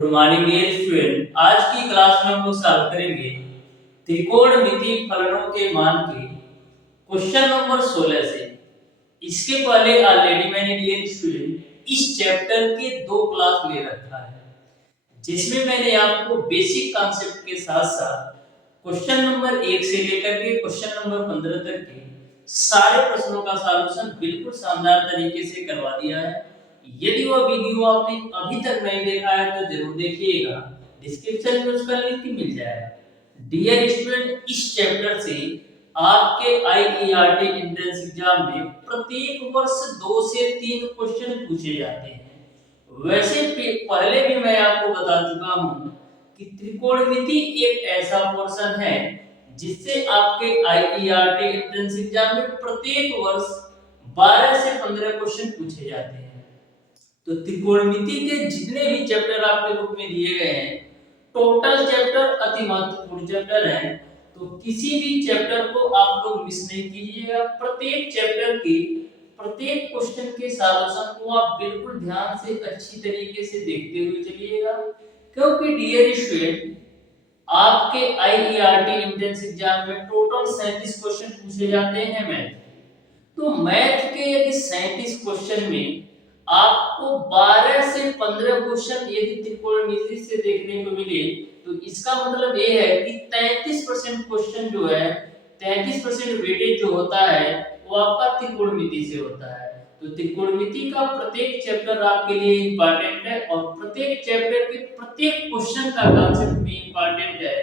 Good morning dear student. आज की class में हम लोग सॉल्व करेंगे त्रिकोणमिति फलनों के मान के क्वेश्चन नंबर 16 से। इसके पहले ऑलरेडी मैंने डियर स्टूडेंट इस चैप्टर के दो क्लास ले रखा है, जिसमें मैंने आपको बेसिक कॉन्सेप्ट के साथ साथ क्वेश्चन नंबर 1 से लेकर के क्वेश्चन नंबर 15 तक के सारे प्रश्नों का सॉल्यूशन बिल्कुल शानदार तरीके से करवा दिया है। यदि वह वीडियो आपने अभी तक नहीं देखा है तो जरूर देखिएगा, डिस्क्रिप्शन में उसका लिंक मिल जाएगा। डियर स्टूडेंट, इस चैप्टर से आपके आईईआरटी एंट्रेंस एग्जाम में प्रत्येक वर्ष 2 से 3 क्वेश्चन पूछे जाते हैं। वैसे पहले भी मैं आपको बता चुका हूं कि त्रिकोणमिति एक ऐसा पोर्शन है जिससे आपके आईईआरटी एंट्रेंस एग्जाम में प्रत्येक वर्ष 12 से 15 क्वेश्चन पूछे जाते हैं। तो त्रिकोणमिति के जितने भी चैप्टर आपके बुक में दिए गए हैं, टोटल चैप्टर अति महत्वपूर्ण चैप्टर है, तो किसी भी चैप्टर को आप लोग मिस नहीं कीजिएगा। प्रत्येक चैप्टर की प्रत्येक क्वेश्चन के सॉल्यूशन को आप बिल्कुल ध्यान से अच्छी तरीके से देखते हुए चलिएगा, क्योंकि डियर स्टूडेंट आपके आईईआरटी एंट्रेंस एग्जाम में टोटल 37 क्वेश्चन पूछे जाते हैं मैथ। तो मैथ के यदि 37 क्वेश्चन में आपको 12 से 15 क्वेश्चन यदि त्रिकोणमिति से देखने को मिले, तो इसका मतलब ये है कि 33% क्वेश्चन जो है, 33% वेटेज जो होता है वो आपका त्रिकोणमिति से होता है। तो त्रिकोणमिति का प्रत्येक चैप्टर आपके लिए इंपॉर्टेंट है और प्रत्येक चैप्टर के प्रत्येक क्वेश्चन का कांसेप्ट भी इंपॉर्टेंट है।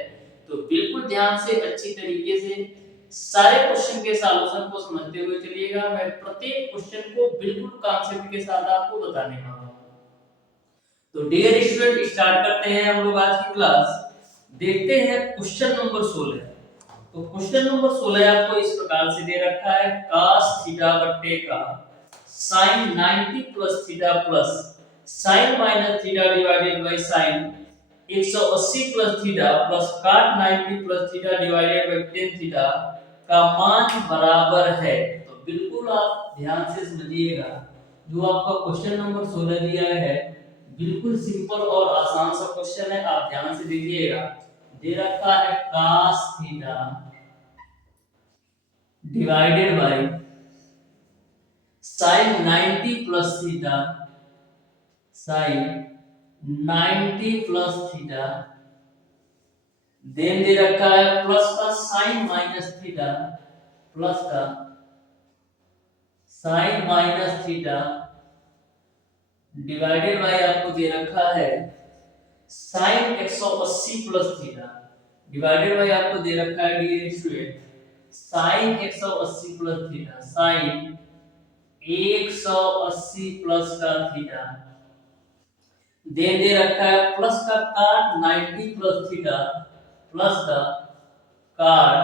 तो बिल्कुल ध्यान से अच्छी तरीके से सारे क्वेश्चन के सॉल्यूशन को समझते हुए चलिएगा। मैं प्रत्येक क्वेश्चन को बिल्कुल कॉन्सेप्ट के साथ आपको बताने वाला हूं। तो डियर स्टूडेंट, स्टार्ट करते हैं हम लोग आज की क्लास। देखते हैं क्वेश्चन नंबर 16। तो क्वेश्चन नंबर 16 आपको इस प्रकार से दे रखा है, cos थीटा बट्टे का sin 90 plus theta plus sin minus theta divided by sin 180 plus theta plus cot 90 plus theta divided bye tan theta का मान बराबर है। तो बिल्कुल आप ध्यान से समझिएगा, जो आपका क्वेश्चन नंबर 16 दिया है बिल्कुल सिंपल और आसान सा क्वेश्चन है, आप ध्यान से देखिएगा। दे रखा है cos theta divided by sin 90 plus theta, sin 90 plus theta, then दे रखा है प्लस का sin माइनस थीटा प्लस का sin minus theta divided by आपको दे रखा है sin 180 plus theta divided by आपको दे रखा है dear student sin 180 plus theta, sin 180 plus का थीटा, देन दे रखा है प्लस का cot 90 प्लस थीटा प्लस का cot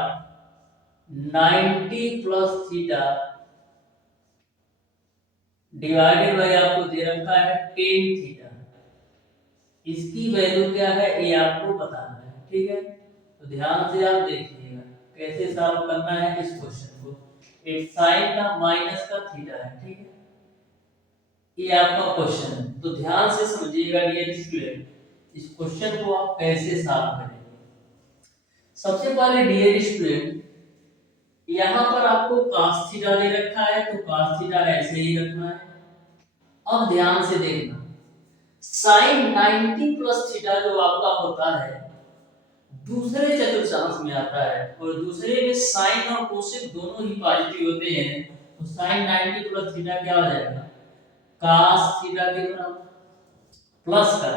90 plus theta divided by आपको दे रखा है tan थीटा। इसकी वैल्यू क्या है ये आपको बताना है, ठीक है। तो ध्यान से आप देखिएगा कैसे सॉल्व करना है इस क्वेश्चन को। एक sin का माइनस का थीटा है, ठीक है, ये आपका क्वेश्चन है। तो ध्यान से समझिएगा डियर स्टूडेंट, इस क्वेश्चन को आप कैसे सॉल्व करेंगे। सबसे पहले डियर स्टूडेंट, यहाँ पर आपको cos थीटा दे रखा है, तो cos थीटा ऐसे ही रखना है। अब ध्यान से देखना, sin 90 प्लस थीटा जो आपका होता है दूसरे चतुर्थांश में आता है, और दूसरे में sin और कोसेक दोनों ही पॉजिटिव होते हैं, तो sin 90 प्लस थीटा क्या हो जाएगा, cos थीटा के बराबर, प्लस का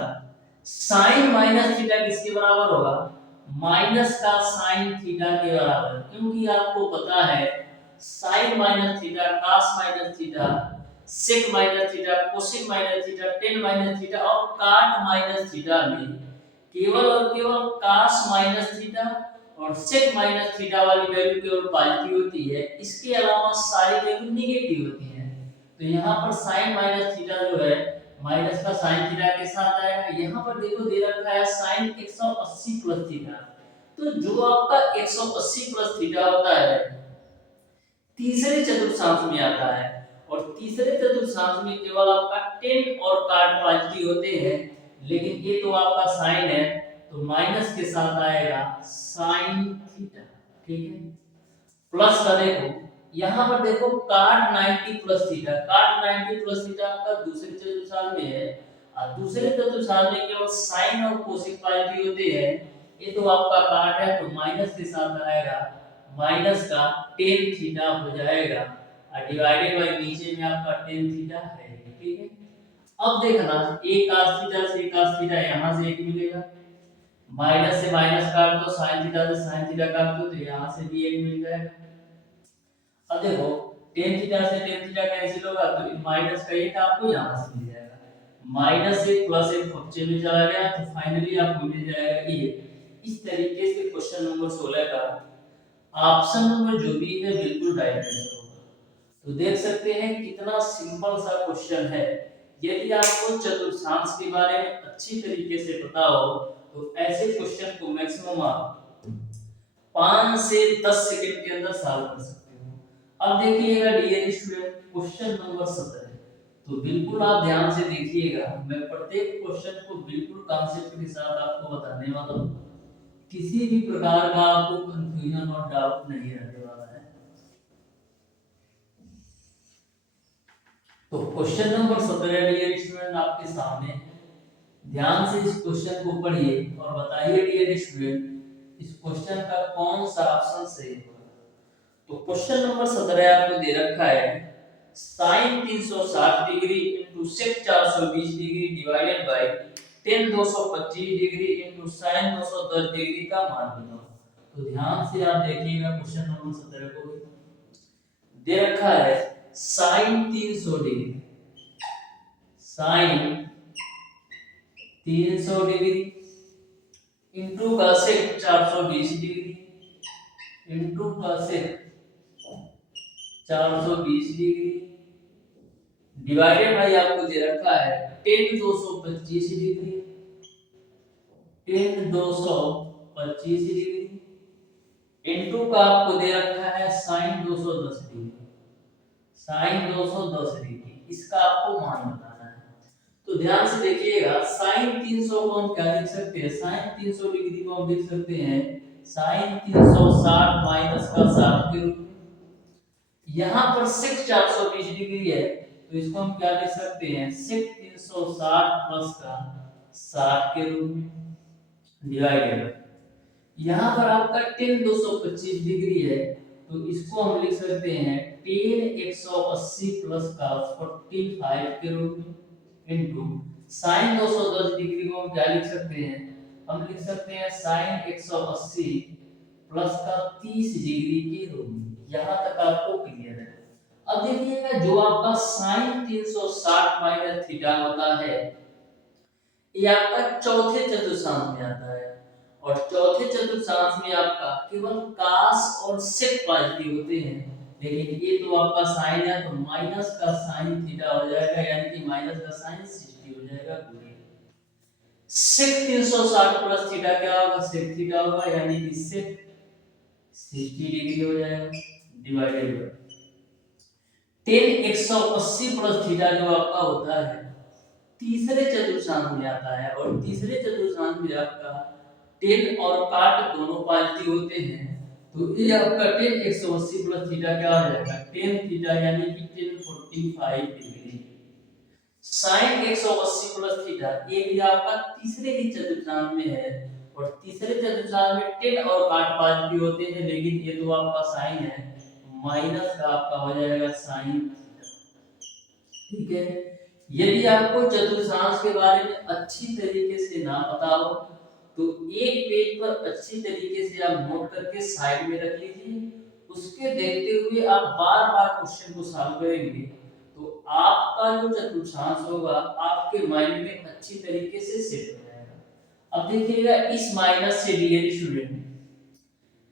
sin माइनस थीटा किसके बराबर होगा, माइनस का sin थीटा के बराबर, क्योंकि आपको पता है sin minus theta, cos minus theta, sec minus theta, cosec minus theta, tan minus theta और cot माइनस थीटा में केवल और केवल cos माइनस थीटा और sec माइनस थीटा वाली वैल्यू केवल पॉजिटिव होती है, इसके अलावा सारी वैल्यू नेगेटिव होती है। तो यहाँ पर sin माइनस थीटा जो है माइनस का sin थीटा के साथ आएगा। यहाँ पर देखो दे रखा है sin 180 प्लस थीटा, तो जो आपका 180 प्लस थीटा होता है तीसरे चतुर्थांश में आता है, और तीसरे चतुर्थांश में केवल आपका tan और cot पॉजिटिव होते हैं, लेकिन ये तो आपका साइन है, तो माइनस के साथ आएगा साइन थीटा। ठीक है, प्लस का देखो, यहाँ पर देखो cot 90 plus theta, cot 90 plus theta आपका दूसरे चतुर्थांश में है, और दूसरे चतुर्थांश में केवल साइन और कोसिक पाई भी होते हैं। ये तो आपका काट है, तो माइनस के साथ आएगा, माइनस का टेन थीटा हो जाएगा, और डिवाइडेड बाय नीचे में आपका टेन थीटा है। ठीक है, अब देखना एक cos थीटा से cos थीटा यहाँ से एक मिलेगा, माइनस से माइनस काट दो, sin थीटा से sin थीटा काट दो, तो यहाँ से भी एक मिल जाएगा। अब देखो tan थीटा से tan थीटा कैंसिल होगा, तो माइनस का एक आपको यहाँ से मिल जाएगा, माइनस एक प्लस एक बच्चे में चला गया, तो फाइनली आपको मिल जाएगा ये। इस तरीके से क्वेश्चन नंबर 16 का ऑप्शन नंबर जो भी है बिल्कुल राइट आंसर होगा। तो देख सकते हैं कितना सिंपल सा क्वेश्चन है। यदि आपको चतुर्थांश के बारे में अच्छी तरीके से पता हो तो ऐसे क्वेश्चन को मैक्सिमम आप 5 से 10 सेकंड के अंदर सॉल्व कर सकते हो। अब देखिएगा डियर स्टूडेंट क्वेश्चन नंबर 17, तो बिल्कुल आप ध्यान से देखिएगा, मैं प्रत्येक क्वेश्चन को बिल्कुल कॉन्सेप्ट के साथ आपको बताने वाला हूँ, किसी भी प्रकार का आपको कंफ्यूजन और डाउट नहीं रहने वाला है। तो क्वेश्चन नंबर 17 डियर स्टूडेंट आपके सामने, ध्यान से इस क्वेश्चन को पढ़िए और बताइए डियर स्टूडेंट इस क्वेश्चन का कौन सा ऑप्शन सही होगा। तो क्वेश्चन नंबर 17 आपको दे रखा है sin 360 degree into sec 420 degree divided bye tan 225 degree into sin 210 degree का मान बताओ। तो ध्यान से आप देखिएगा क्वेश्चन नंबर 17 को दे रखा है sin 300 degree, sin 300 degree into का sec 420 डिग्री इनटू का sec 420 डिग्री डिवाइडेड बाय आपको दे रखा है tan 225 degree, tan 225 degree into का आपको दे रखा है sin 210 डिग्री, sin 210 डिग्री, इसका आपको मान बताना है। तो ध्यान से देखिएगा sin 300 को हम क्या लिख सकते हैं, sin 300 डिग्री को हम लिख सकते हैं sin 360 माइनस का 60 के रूप में। यहाँ पर sec 420 डिग्री है, तो इसको हम क्या लिख सकते हैं sec 360 प्लस का 60 के रूप में डिवाइडेड, यहाँ पर आपका tan 225 डिग्री है, तो इसको हम लिख सकते हैं tan 180 प्लस का 45 के रूप में इनटू sin 210 डिग्री को हम क्या लिख सकते हैं, हम लिख सकते हैं sin 180 प्लस का 30 डिग्री के रूप में। यहाँ तक आपको क्लियर है। अब देखिएगा जो आपका sin 360 माइनस थीटा होता है ये आपका चौथे चतुर्थांश में आता है, और चौथे चतुर्थांश में आपका केवल cos और sec पॉजिटिव होते हैं, लेकिन ये तो आपका sin है, तो माइनस का sin थीटा हो जाएगा, यानी कि माइनस का sin 60 हो जाएगा पूरे। sec 360 प्लस थीटा क्या होगा, sec थीटा होगा, यानी कि sec 60 डिग्री हो जाएगा divided by tan 180 plus theta जो आपका होता है तीसरे चतुर्थांश में आता है, और तीसरे चतुर्थांश में आपका tan और cot दोनों पॉजिटिव होते हैं, तो ये आपका tan 180 प्लस थीटा क्या हो जाएगा tan थीटा, यानी कि tan 45 degree. sin 180 plus theta ये भी आपका तीसरे ही चतुर्थांश में है, और तीसरे चतुर्थांश में tan और cot पॉजिटिव होते हैं, लेकिन ये तो आपका sin है, माइनस का आपका हो जाएगा sin थीटा। ठीक है, यदि आपको चतुर्थांश के बारे में अच्छी तरीके से ना पता हो तो एक पेज पर अच्छी तरीके से आप नोट करके साइड में रख लीजिए, उसके देखते हुए आप बार-बार क्वेश्चन को सॉल्व करेंगे, तो आपका जो चतुर्थांश होगा आपके माइंड में अच्छी तरीके से सेट हो जाएगा। अब देखिएगा इस माइनस से डियर स्टूडेंट,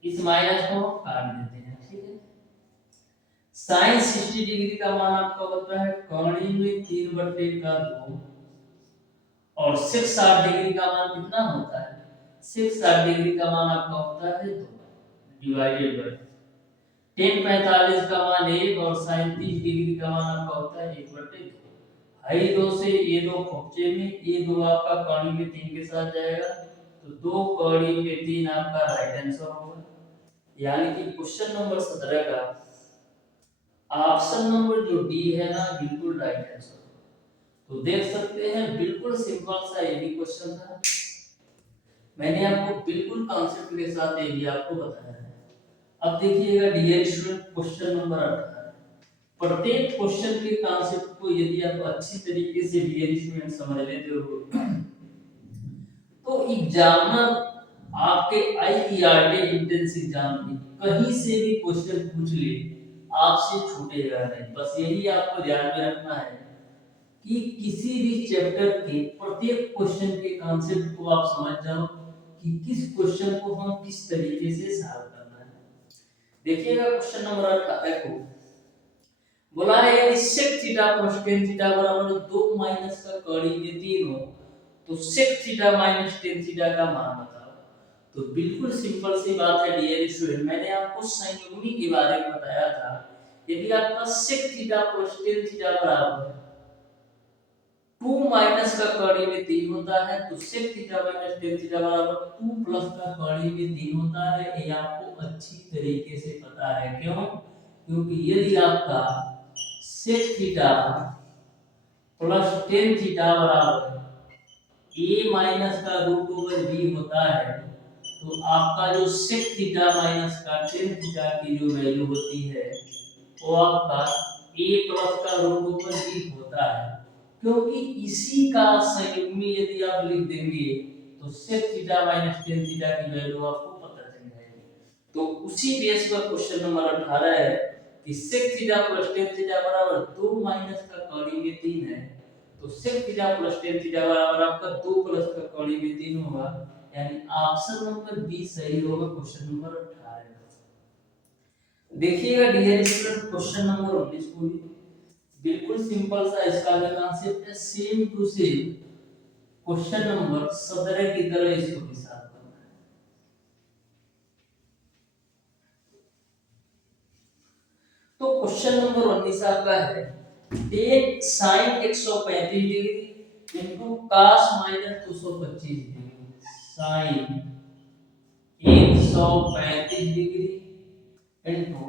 इस माइनस को हम काट देते हैं। ठीक है, sin 60 डिग्री का मान आपका होता है कॉर्डी में 3/2 और sec 60 डिग्री का मान कितना होता है, sec 60 डिग्री का मान आपका होता है 2 डिवाइडेड बाय tan 45 का मान 1 और sin 30 डिग्री का मान आपका होता है 1/2। हाई दो से ये दो खोपचे में, ये दो आपका कड़ी में तीन के साथ जाएगा, तो दो कड़ी में तीन आपका राइट आंसर होगा। यानी कि क्वेश्चन नंबर 17 का ऑप्शन नंबर जो डी है ना बिल्कुल राइट आंसर। तो देख सकते हैं बिल्कुल सिंपल सा ये भी क्वेश्चन था, मैंने आपको बिल्कुल कॉन्सेप्ट के साथ ये भी आपको बताया है। अब देखिएगा डियर स्टूडेंट क्वेश्चन नंबर 18, प्रत्येक क्वेश्चन के कॉन्सेप्ट को यदि आप अच्छी तरीके से डियर स्टूडेंट समझ लेते हो तो एग्जामिनर आपके आईईआरटी एंट्रेंस एग्जाम में कहीं से भी क्वेश्चन पूछ ले आपसे छूटेगा नहीं। बस यही आपको ध्यान में रखना है कि किसी भी चैप्टर के प्रत्येक क्वेश्चन के कॉन्सेप्ट को आप समझ जाओ कि किस क्वेश्चन को हम किस तरीके से सॉल्व करना है। देखिएगा क्वेश्चन नंबर 18 को बोला है यदि sec theta plus tan theta बराबर 2 माइनस का कड़ी में 3 हो तो sec theta minus tan theta का मान बताओ। तो बिल्कुल सिंपल सी बात है डियर स्टूडेंट, मैंने आपको संयुग्मी के बारे में बताया था। यदि आपका sec theta plus tan theta बराबर 2 माइनस का कड़ी में 3 होता है तो sec theta minus tan theta बराबर 2 प्लस का कड़ी में 3 होता है। ये आपको अच्छी तरीके से पता है, क्यों? क्योंकि यदि आपका sec theta plus tan theta बराबर a माइनस का रूट ओवर b होता है तो आपका जो sec थीटा माइनस का tan थीटा की जो वैल्यू होती है वो आपका a प्लस का रूट ओवर b होता है। क्योंकि इसी का संयुग्मी यदि आप लिख देंगे तो sec theta minus tan theta की वैल्यू आपको पता चल जाएगी। तो उसी बेस पर क्वेश्चन नंबर 18 है कि sec theta plus tan theta बराबर 2 माइनस का कड़ी में 3 है तो sec theta plus tan theta बराबर आपका 2 प्लस का कड़ी में 3 होगा। यानी ऑप्शन नंबर बी सही होगा क्वेश्चन नंबर 18 का। देखिएगा डियर स्टूडेंट क्वेश्चन नंबर 19 को भी बिल्कुल सिंपल सा इसका भी कांसेप्ट है, same to same question number 17 की तरह इसको भी सॉल्व करना है। तो क्वेश्चन नंबर 19 आपका है tan sin 135 degree into cos minus 225 degree sin 135 degree into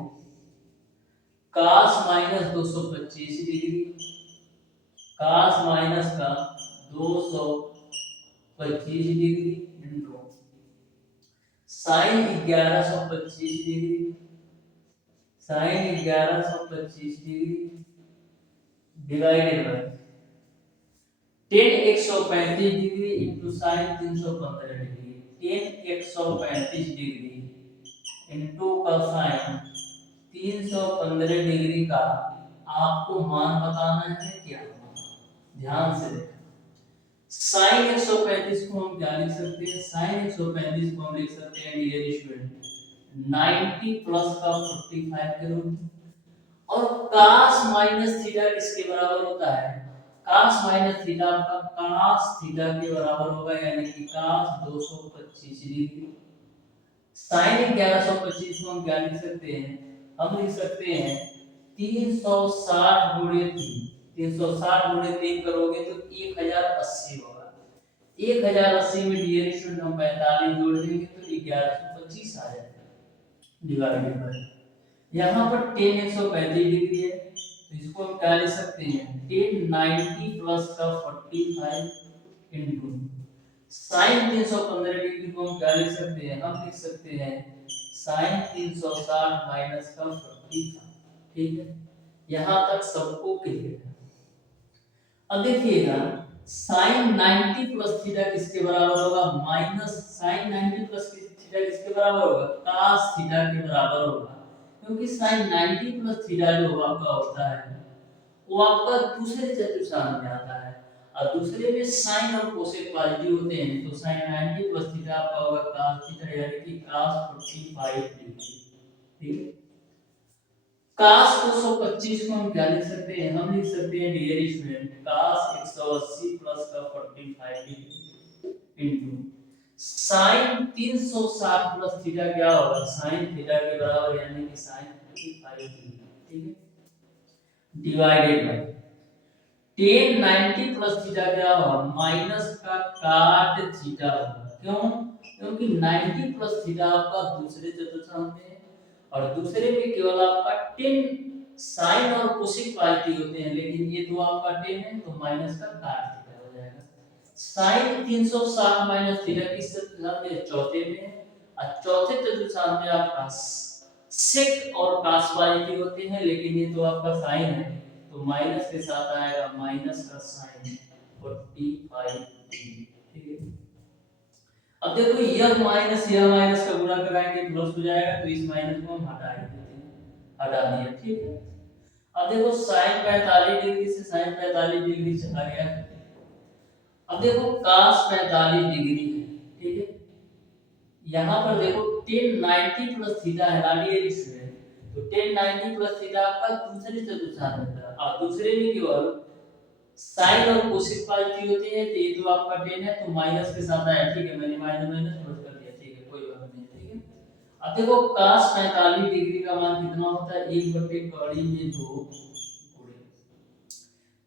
cos minus 225 degree cos minus का 225 degree into sin 1125 degree sin 1125 degree divided bye tan 135 degree into sin 315 degree tan 135 degree into का sin 315 degree का आपको मान बताना है क्या? ध्यान से देखना। sin 135 को हम क्या लिख सकते हैं? sin 135 को हम लिख सकते हैं डियर स्टूडेंट 90 प्लस का 45 के रूप में। और cos माइनस थीटा किसके बराबर होता है? cos माइनस थीटा आपका cos थीटा के बराबर होगा, यानी कि cos 225 डिग्री। sin 1125 को हम क्या लिख सकते हैं? हम लिख सकते हैं 360 गुणे 3, 360 गुणे 3 करोगे तो 1080 होगा। 1080 में डियर स्टूडेंट हम 45 जोड़ देंगे तो 1125 आ जाएगा डिवाइडेड बाय यहाँ पर tan 135 डिग्री है तो इसको हम क्या लिख सकते हैं tan 90 प्लस का 45 इनटू sin 315 डिग्री को हम क्या लिख सकते हैं? हम लिख सकते हैं sin 360 माइनस का 45। ठीक है, यहाँ तक सबको क्लियर है। अब देखिएगा sin 90 प्लस थीटा किसके बराबर होगा? माइनस sin 90 प्लस थीटा किसके बराबर होगा? cos थीटा के बराबर होगा, क्योंकि sin 90 प्लस थीटा जो आपका होता है वो आपका दूसरे चतुर्थांश में आता है और दूसरे में sin और कोसेक पॉजिटिव होते हैं तो sin 90 प्लस थीटा आपका होगा cos थीटा, यानी कि cos 45 डिग्री। ठीक है, cos 225 को हम क्या लिख सकते हैं? हम लिख सकते हैं डियर स्टूडेंट cos 180 प्लस का 45 degree into sin 360 plus theta क्या होगा? sin थीटा के बराबर, यानी कि sin 45 डिग्री। ठीक है, divided by ten 90 plus theta क्या होगा, माइनस का काट थीटा होगा। क्यों? क्योंकि 90 प्लस थीटा आपका दूसरे चतुर्थांश में है और दूसरे में केवल आपका 10 साइन और कोसिक पार्टी होते हैं, लेकिन ये तो आपका 10 है तो माइनस का काट थीटा हो जाएगा। साइन 360 माइनस थीटा किस चतुर्थांश में, चौथे में है और चौथे चतुर्थांश में आपका सेक और कास पार्टी होते हैं, लेकिन ये तो आपका साइन है तो माइनस के साथ आएगा माइनस का साइन 45 डिग्री। ठीक है, अब देखो यह माइनस का गुणा कराएंगे प्लस हो जाएगा, तो इस माइनस को हम हटा ही देते हैं, हटा दिया। ठीक है, अब देखो साइन 45 डिग्री से साइन 45 डिग्री चला गया। अब देखो cos 45 डिग्री है। ठीक है, यहाँ पर देखो tan 90 प्लस थीटा है ना ये इसमें, तो tan 90 प्लस थीटा आपका दूसरे चतुर्थांश में था और दूसरे में केवल साइन और कोसिक पार्टी होती है, तो ये तो आपका tan है तो माइनस के साथ आया। ठीक है, मैंने माइनस माइनस प्लस कर दिया। ठीक है, कोई बात नहीं। ठीक है, अब देखो cos 45 डिग्री का मान कितना होता है, 1/कड़ी में 2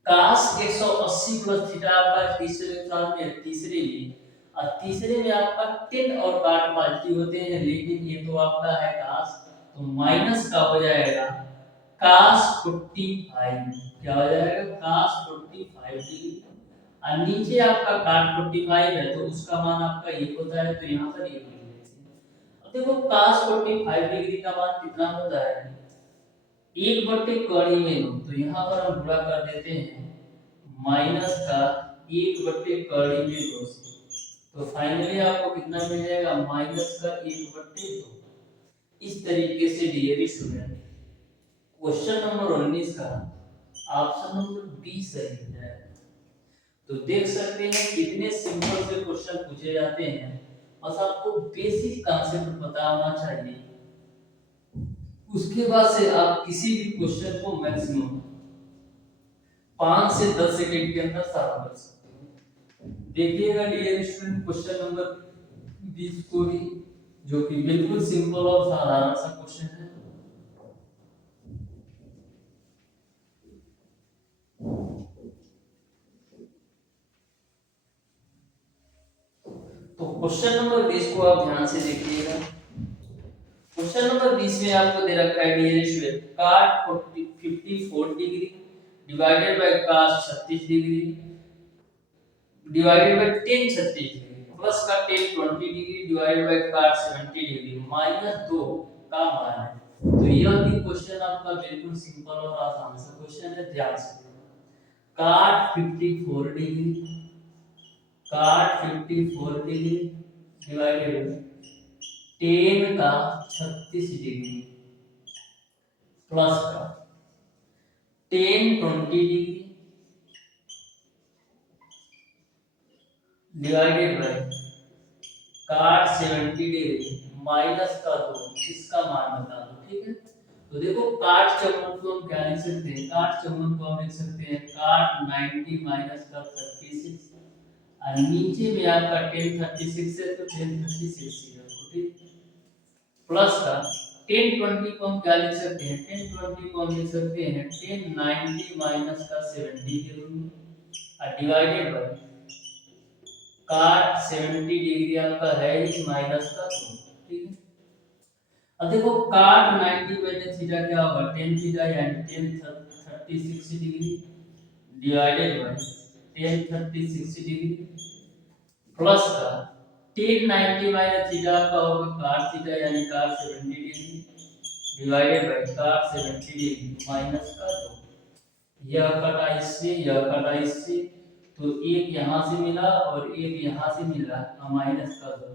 cos 180 प्लस थीटा आपका तीसरे चतुर्थांश में, तीसरे में और तीसरे में आपका tan और काट पार्टी होते हैं, लेकिन ये तो आपका है cos, तो माइनस का हो जाएगा cos 45। क्या हो जाएगा, cos 45 डिग्री और नीचे आपका काट 45 है तो उसका मान आपका 1 होता है, तो यहाँ पर 1 लिख देते हैं। अब देखो cos 45 डिग्री का मान कितना होता है, 1/कड़ी में 2, तो यहाँ पर हम गुणा कर देते हैं माइनस का 1/कड़ी में 2 से, तो फाइनली आपको कितना मिल जाएगा, माइनस का 1/2। इस तरीके से डियर स्टूडेंट क्वेश्चन नंबर 19 का ऑप्शन नंबर बी सही है। तो देख सकते हैं कितने सिंपल से क्वेश्चन पूछे जाते हैं, बस आपको बेसिक कांसेप्ट पता होना चाहिए, उसके बाद से आप किसी भी क्वेश्चन को मैक्सिमम 5 से 10 सेकंड के अंदर सॉल्व कर सकते हैं। देखिएगा डियर स्टूडेंट क्वेश्चन नंबर 20 को भी, जो कि बिल्कुल सिंपल और साधारण सा क्वेश्चन है। तो क्वेश्चन नंबर 20 को आप ध्यान से देखिएगा। क्वेश्चन नंबर 20 में आपको दे रखा है डियर स्टूडेंट काट 54 degree divided by cos 36 degree divided bye tan 36 degree plus का tan 20 degree divided by cos 70 degree minus 2 का मान है। तो यह भी क्वेश्चन आपका बिल्कुल सिंपल और आसान सा क्वेश्चन है, ध्यान से काट 54 डिग्री डिवाइडेड बाय tan का 36 डिग्री प्लस का tan 20 degree divided by cot 70 degree minus का 2, इसका मान बता दो। ठीक है, तो देखो cot चौगुन को हम क्या लिख सकते हैं, cot चौगुन को हम लिख सकते हैं cot 90 माइनस का 36 और नीचे में आपका tan 36 है तो tan 36 ही रखो। ठीक, प्लस का tan 20 को हम क्या लिख सकते हैं, tan 20 को हम लिख सकते हैं tan 90 माइनस का 70 के रूप में और डिवाइडेड बाय काट 70 डिग्री आपका है ही माइनस का 2। ठीक है, अब देखो काट 90 माइनस थीटा क्या होगा, tan थीटा यानी tan 36 degree divided bye tan 36 degree plus का tan 90 माइनस थीटा का होगा cos थीटा यानी cos 70 degree divided by cos 70 degree minus का 2। यह कटा इससे, यह कटा इससे, तो एक यहाँ से मिला और एक यहाँ से मिला माइनस का 2,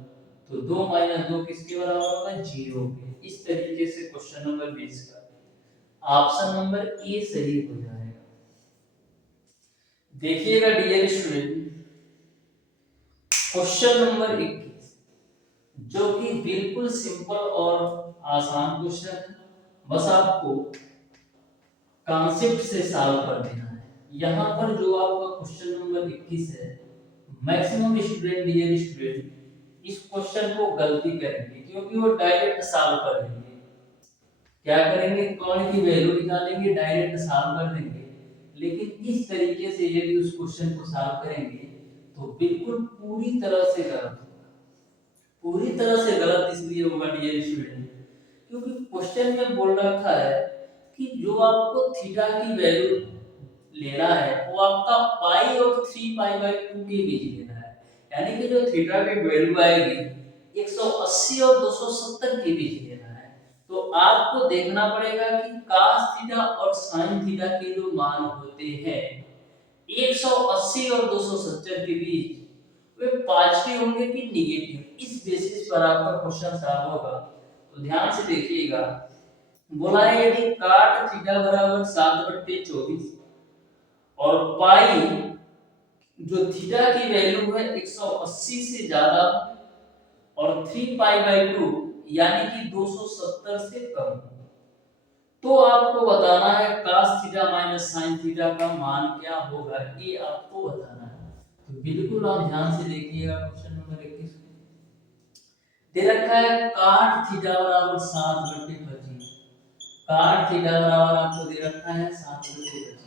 तो 2 माइनस 2 किसके बराबर होगा, 0 के। इस तरीके से क्वेश्चन नंबर 20 का ऑप्शन नंबर ए सही हो जाएगा। देखिएगा डियर स्टूडेंट क्वेश्चन नंबर 21 जो कि बिल्कुल सिंपल और आसान क्वेश्चन है, बस आपको कॉन्सेप्ट से सॉल्व कर देना है। यहाँ पर जो आपका क्वेश्चन नंबर 21 है, मैक्सिमम स्टूडेंट डियर स्टूडेंट इस क्वेश्चन को गलती करेंगे क्योंकि वो डायरेक्ट सॉल्व कर देंगे। क्या करेंगे, कौन की वैल्यू निकालेंगे, डायरेक्ट सॉल्व कर देंगे, लेकिन इस तरीके से यदि उस क्वेश्चन को सॉल्व करेंगे तो बिल्कुल पूरी तरह से गलत होगा। पूरी तरह से गलत इसलिए होगा डियर स्टूडेंट, क्योंकि क्वेश्चन में बोल रखा है कि जो आपको थीटा की वैल्यू लेना है वो आपका पाई और 3 पाई/2 के बीच लेना है। यानी कि जो थीटा की वैल्यू आएगी 180 और 270 के बीच लेना है। तो आपको देखना पड़ेगा कि cos थीटा और sin थीटा के जो मान होते हैं 180 और 270 के बीच वे पॉजिटिव होंगे कि निगेटिव, इस बेसिस पर आपका क्वेश्चन सॉल्व होगा। तो ध्यान से देखिएगा, बोला है यदि काट थीटा बराबर 7/24 और पाई जो थीटा की वैल्यू है 180 से ज्यादा और 3 पाई/2 यानी कि 270 से कम, तो आपको बताना है cos theta minus sin theta का मान क्या होगा, ये आपको बताना है। तो बिल्कुल आप ध्यान से देखिएगा क्वेश्चन नंबर 21 दे रखा है cot थीटा बराबर 7/25। cot थीटा बराबर आपको दे रखा है 7/25,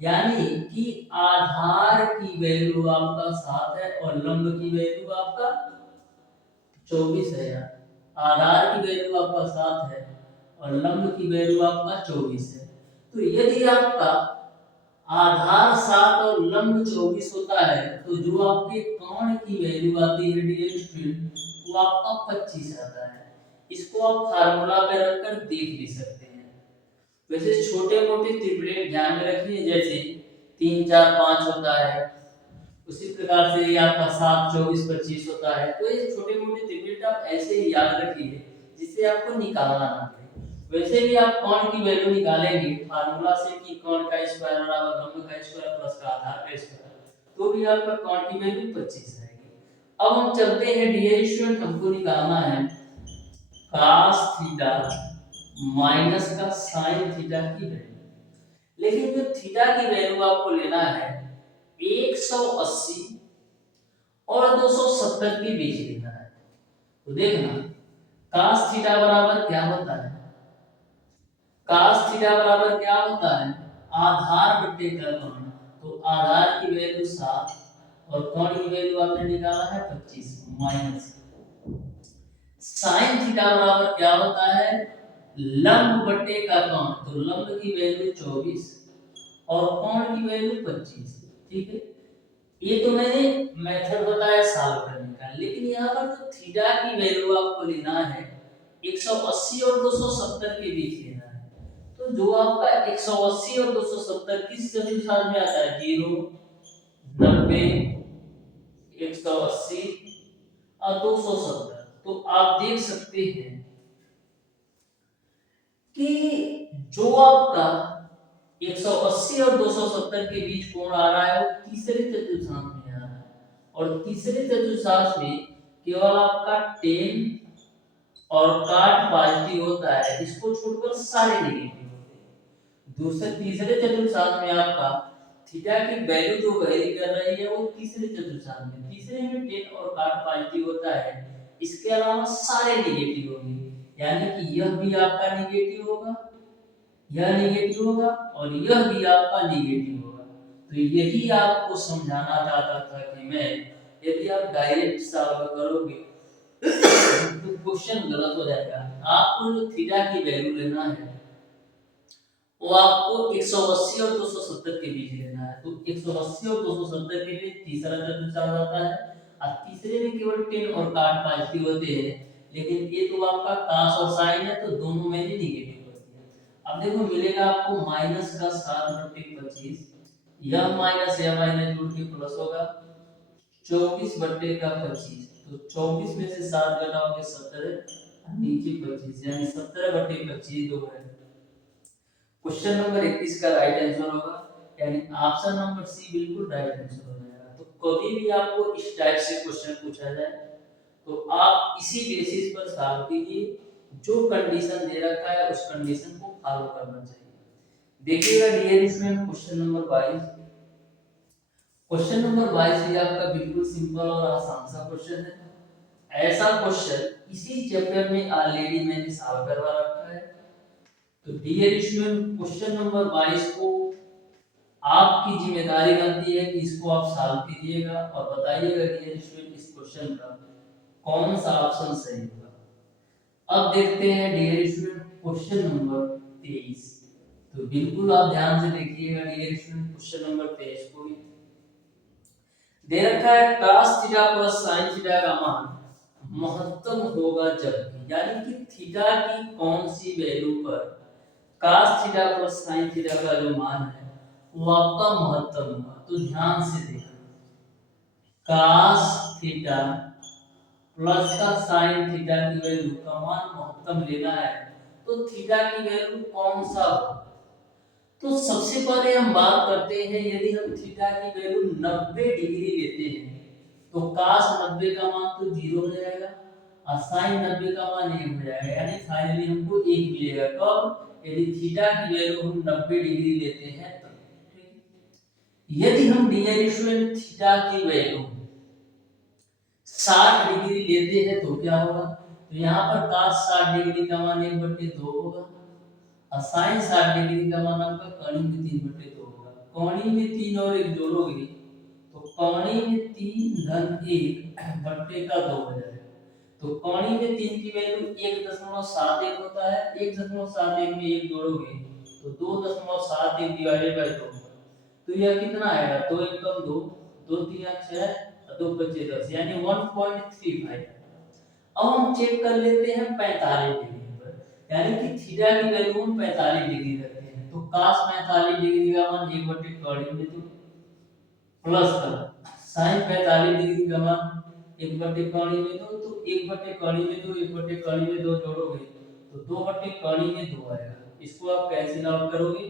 यानी कि आधार की वैल्यू आपका 7 है और लंब की वैल्यू आपका 24 है। यार आधार की वैल्यू आपका 7 है और लंब की वैल्यू आपका 24 है। तो यदि आपका आधार 7 और लंब 24 होता है तो जो आपके कोण की वैल्यू आती है डियर स्टूडेंट वो आपका 25 आता है। इसको आप फार्मूला पे रखकर देख भी सकते हैं। वैसे छोटे मोटे त्रिभुज ध्यान में रखिए, जैसे 3 4 5 होता है, उसी प्रकार से ये आपका 7 24 25 होता है। तो ये छोटे मोटे त्रिभुज आप ऐसे ही याद रखिए जिससे आपको निकालना ना पड़े। वैसे भी आप कोण की वैल्यू निकालेंगे फार्मूला से कि कोण का स्क्वायर बराबर लंब का स्क्वायर प्लस का आधार का स्क्वायर, तो भी आपका कोण की वैल्यू 25 आएगी। अब हम चलते हैं डियर स्टूडेंट, हमको निकालना है cos थीटा माइनस का sin थीटा की वैल्यू। लेकिन जो थीटा की वैल्यू आपको लेना है 180 और 270 के बीच लेना है। तो देखना cos थीटा बराबर क्या होता है, cos थीटा बराबर क्या होता है आधार बटे का कोण। तो आधार की वैल्यू 7 और कोण की वैल्यू आपने निकाला है 25 माइनस sin थीटा बराबर क्या होता है लंब बटे का कोण। तो लंब की वैल्यू 24 और कोण की वैल्यू 25। ठीक है, ये तो मैंने मेथड बताया सॉल्व करने का, लेकिन यहाँ पर जो थीटा की वैल्यू आपको लेना है 180 और 270 के बीच लेना है। तो जो आपका 180 और 270 किस चतुर्थांश में आता है 0 90 180 और 270। तो आप देख सकते हैं कि जो आपका 180 और 270 के बीच कोण आ रहा है वो तीसरे चतुर्थांश में आ रहा है, और तीसरे चतुर्थांश में केवल आपका tan और cot पॉजिटिव होता है, इसको छोड़कर सारे नेगेटिव होते हैं। दूसरे तीसरे चतुर्थांश में आपका थीटा की वैल्यू जो वेरी कर रही है वो तीसरे चतुर्थांश में, तीसरे में tan और cot पॉजिटिव होता है, इसके अलावा सारे नेगेटिव होंगे। यानी कि यह भी आपका नेगेटिव होगा, यह नेगेटिव होगा और यह भी आपका नेगेटिव होगा। तो यही आपको समझाना चाहता था कि मैं, यदि आप डायरेक्ट सॉल्व करोगे तो क्वेश्चन गलत हो जाएगा। आपको जो थीटा की वैल्यू लेना है वो आपको 180 और 270 के बीच लेना है। तो 180 और 270 के बीच तीसरा चतुर्थांश आता है, और तीसरे में केवल tan और cot पॉजिटिव होते हैं, लेकिन ये तो आपका cos और sin है तो दोनों में ही नेगेटिव होती है। अब देखो मिलेगा आपको माइनस का 7/25, यह माइनस जुड़ के प्लस होगा 24/25। तो 24 में से 7 घटाओगे 17, नीचे 25 यानी 17/25 दो है। क्वेश्चन नंबर 21 का राइट आंसर होगा, यानी ऑप्शन नंबर सी बिल्कुल राइट आंसर हो जाएगा। तो कभी भी आपको इस टाइप से क्वेश्चन पूछा जाए तो आप इसी बेसिस पर सॉल्व कीजिए, जो कंडीशन दे रखा है उस कंडीशन को फॉलो करना चाहिए। देखिएगा dear student question number 22। Question number 22 ये आपका बिल्कुल सिंपल और आसान सा क्वेश्चन है। ऐसा क्वेश्चन इसी चैप्टर में ऑलरेडी मैंने सॉल्व करवा रखा है। तो डियर स्टूडेंट क्वेश्चन नंबर 22 को आपकी जिम्मेदारी बनती है कि इसको आप सॉल्व कीजिएगा और बताइएगा डियर स्टूडेंट इस क्वेश्चन का कौन सा ऑप्शन सही होगा। अब देखते हैं डियर स्टूडेंट क्वेश्चन नंबर 23। तो बिल्कुल आप ध्यान से देखिएगा डियर स्टूडेंट क्वेश्चन नंबर 23 को भी दे रखा है cos theta plus sin theta का मान महत्तम होगा जब, यानी कि थीटा की कौन सी वैल्यू पर cos theta plus sin theta का जो मान है वो आपका महत्तम होगा। तो ध्यान से देखना, cos थीटा प्लस का sin थीटा की वैल्यू का मान महत्तम लेना है तो थीटा की वैल्यू कौन सा होगा। तो सबसे पहले हम बात करते हैं, यदि हम थीटा की वैल्यू 90 डिग्री लेते हैं तो cos 90 का मान तो 0 हो जाएगा और sin 90 का मान 1 हो जाएगा, यानी फाइनली हमको 1 मिलेगा। कब? यदि थीटा की वैल्यू हम 90 डिग्री लेते हैं तब। यदि हम डियर स्टूडेंट थीटा की वैल्यू 60 डिग्री लेते हैं तो क्या होगा। तो यहाँ पर cos 60 डिग्री का मान 1/2 होगा और sin 60 डिग्री का मान आपका कॉणीय में 3/2 होगा। कॉणीय में 3 और 1 जोड़ोगे तो कॉणीय में 3 धन 1 बट्टे का 2 हो जाएगा। तो कॉणीय में 3 की वैल्यू 1.71 होता है। 1.71 में 1 जोड़ोगे तो 2.71 डिवाइडेड बाय 2 होगा। तो यह कितना आएगा, 2 एकम 2, 2 3 6 और 2 5 10, यानी 1.35। अब हम चेक कर लेते हैं 45 डिग्री पर, यानी कि थीटा की वैल्यू हम 45 डिग्री रखते हैं। तो cos 45 डिग्री का मान 1/2 में तो प्लस का sin 45 डिग्री का मान 1/2 में दो, तो 1/2 में दो, 1/2 में दो जोड़ोगे तो 2/2 में 2 आएगा। इसको आप कैंसिल आउट करोगे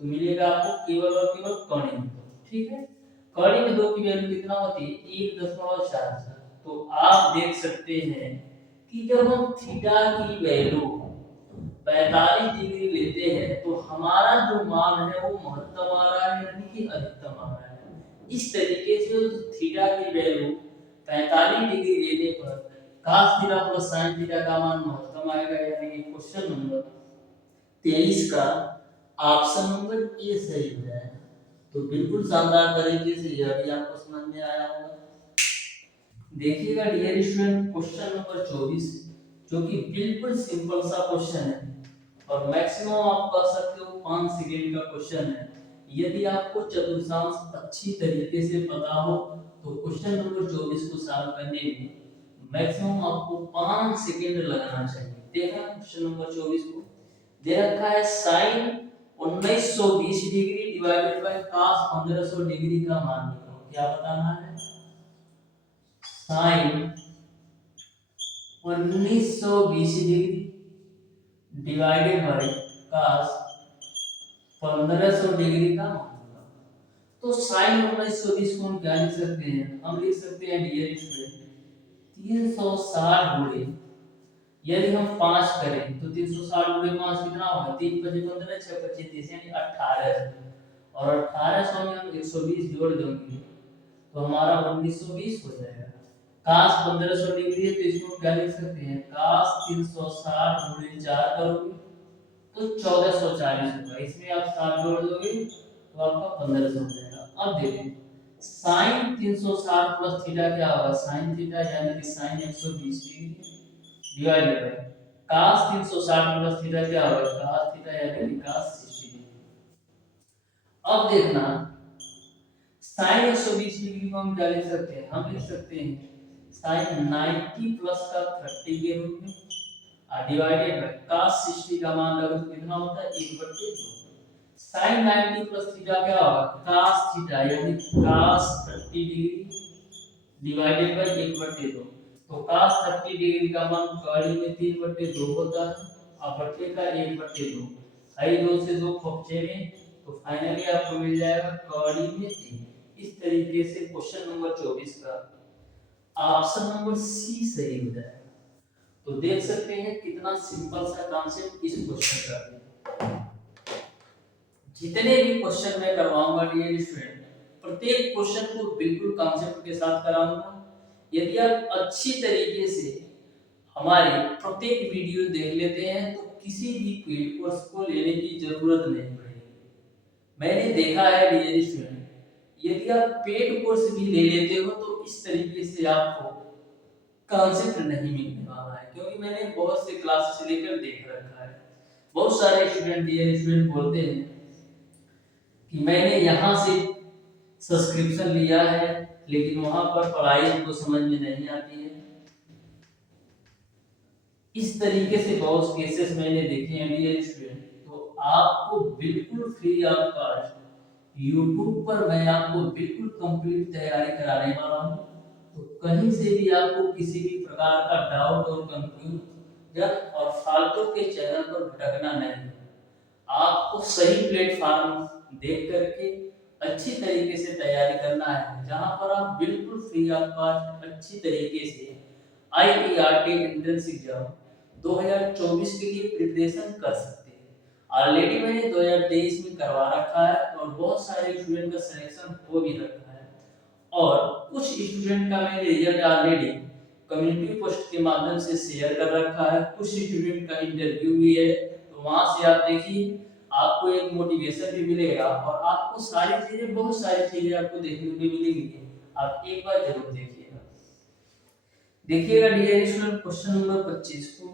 तो मिलेगा आपको केवल और केवल कौड़ी में 2। ठीक है, कौड़ी में 2 की वैल्यू कितना होती है 1.44। तो आप देख सकते हैं कि जब हम थीटा की वैल्यू 45 डिग्री लेते हैं तो हमारा जो मान है वो महत्तम आ रहा है, यानी कि अधिकतम आ रहा है। इस तरीके से थीटा की वैल्यू 45 डिग्री लेने पर cos theta plus sin theta का मान महत्तम आएगा, यानी कि क्वेश्चन नंबर 23 का ऑप्शन नंबर ए सही हो जाएगा। तो बिल्कुल शानदार तरीके से यह भी आपको समझ में आया होगा। देखिएगा डियर स्टूडेंट क्वेश्चन नंबर 24, जो कि बिल्कुल सिंपल सा क्वेश्चन है और मैक्सिमम आप कह सकते हो 5 सेकंड का क्वेश्चन है। यदि आपको चतुर्थांश अच्छी तरीके से पता हो तो क्वेश्चन नंबर 24 को सॉल्व करने में मैक्सिमम आपको 5 सेकंड लगाना चाहिए। देखा क्वेश्चन नंबर 24 को दे रखा है sin 1920 degree divided by cos 1500 degree का मान निकालो। क्या बताना है, sin 1920 degree divided by cos 1500 degree का मान होगा। तो sin 1920 को हम क्या लिख सकते हैं, हम लिख सकते हैं डियर स्टूडेंट 360 गुणे, यदि हम 5 करें तो 360 गुणे 5 कितना होगा, 3 5 15 6 25 30, यानी 1800 और 1800 में हम 120 जोड़ देंगे तो हमारा 1920 हो जाएगा। cos 1500 डिग्री है तो इसको क्या लिख सकते हैं, cos 360 गुणे 4 करोगे तो 1440 होगा। इसमें आप 7 जोड़ दोगे तो आपका 1500 हो जाएगा। अब देखिए sin 360 प्लस थीटा क्या होगा, sin थीटा यानी कि sin 120 degree divided by cos 360 plus theta क्या होगा, cos थीटा यानी कि cos 60 डिग्री। अब देखना sin 120 डिग्री को हम क्या लिख सकते हैं, हम लिख सकते हैं sin 90 प्लस का 30 के रूप में डिवाइडेड बाय cos 60 का मान लगा तो कितना होता है 1/2। sin 90 प्लस थीटा क्या होगा, cos थीटा यानी cos 30 डिग्री डिवाइडेड बाय 1/2। तो cos 30 डिग्री का मान कड़ी में 3/2 होता है और बट्टे का 1/2। आई 2 से 2 खपचेंगे तो फाइनली आपको मिल जाएगा कड़ी में 3। इस तरीके से क्वेश्चन नंबर 24 का ऑप्शन नंबर सी सही हो जाएगा। तो देख सकते हैं कितना सिंपल सा कॉन्सेप्ट इस क्वेश्चन का है। जितने भी क्वेश्चन मैं करवाऊंगा डियर स्टूडेंट, प्रत्येक क्वेश्चन को बिल्कुल कॉन्सेप्ट के साथ कराऊंगा। यदि आप अच्छी तरीके से हमारे प्रत्येक वीडियो देख लेते हैं तो किसी भी पेड कोर्स को लेने की जरूरत नहीं पड़ेगी। मैंने देखा है डियर स्टूडेंट, यदि आप पेड कोर्स भी ले लेते हो तो इस तरीके से आपको कॉन्सेप्ट नहीं मिलने वाला है, क्योंकि मैंने बहुत से क्लासेस लेकर देख रखा है। बहुत सारे स्टूडेंट डियर स्टूडेंट बोलते हैं कि मैंने यहाँ से सब्सक्रिप्शन लिया है लेकिन वहां पर पढ़ाई हमको समझ में नहीं आती है। इस तरीके से बहुत केसेस मैंने देखे हैं डियर स्टूडेंट। तो आपको बिल्कुल फ्री ऑफ कॉस्ट यूट्यूब पर मैं आपको बिल्कुल कंप्लीट तैयारी कराने वाला हूँ। तो कहीं से भी आपको किसी भी प्रकार का डाउट और कंफ्यूजन और फालतू के चैनल पर भटकना नहीं। आपको सही प्लेटफॉर्म देख करके अच्छी तरीके से तैयारी करना है, जहां पर आप बिल्कुल फ्री ऑफ कॉस्ट अच्छी तरीके से IERT एंट्रेंस एग्जाम 2024 के लिए प्रिपरेशन कर सकते हैं। ऑलरेडी मैंने 2023 में करवा रखा है और बहुत सारे स्टूडेंट का सिलेक्शन हो भी रखा है, और कुछ स्टूडेंट का मैंने रिजल्ट ऑलरेडी कम्युनिटी पोस्ट के माध्यम से शेयर कर रखा है, कुछ स्टूडेंट का इंटरव्यू भी है। तो वहां से आप देखिए, आपको एक मोटिवेशन भी मिलेगा और आपको सारी चीजें, बहुत सारी चीजें आपको देखने को मिलेंगी। आप एक बार जरूर देखिएगा। देखिएगा डियर स्टूडेंट, क्वेश्चन नंबर 25 को,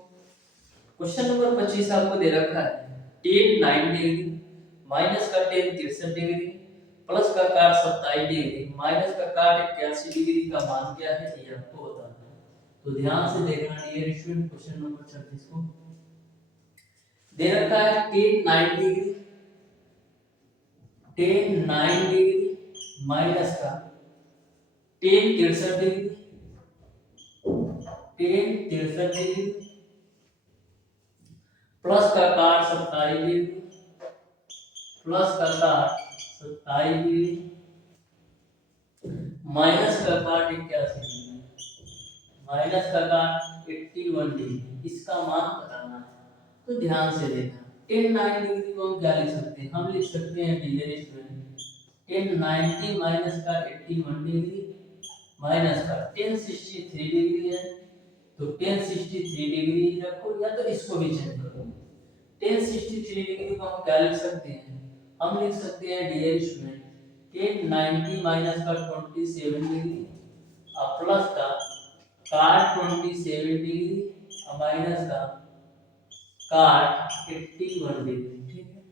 क्वेश्चन नंबर 25 आपको दे रखा है tan 9 डिग्री माइनस का tan 63 डिग्री प्लस का cot 27 डिग्री माइनस का cot 81 डिग्री का मान क्या है, ये आपको बताना है। तो ध्यान से देखना डियर स्टूडेंट, क्वेश्चन नंबर 26 को दे रखा है tan 9 degree, tan 9 degree minus का tan 63 degree, tan 63 degree plus का cot 27 डिग्री प्लस का cot 27 डिग्री माइनस का cot 81 डिग्री माइनस का cot 81 डिग्री, इसका मान बताना है। तो ध्यान से देखना, tan 9 डिग्री को हम क्या लिख सकते हैं, हम लिख सकते हैं डियर स्टूडेंट tan 90 माइनस का 81 डिग्री माइनस का tan 63 डिग्री है, तो tan 63 डिग्री रखो, या तो इसको भी चेंज करो। tan 63 डिग्री को हम क्या लिख सकते हैं, हम लिख सकते हैं डियर स्टूडेंट tan 90 माइनस का 27 डिग्री और प्लस का cot 27 डिग्री और माइनस का cot 81 डिग्री। ठीक है,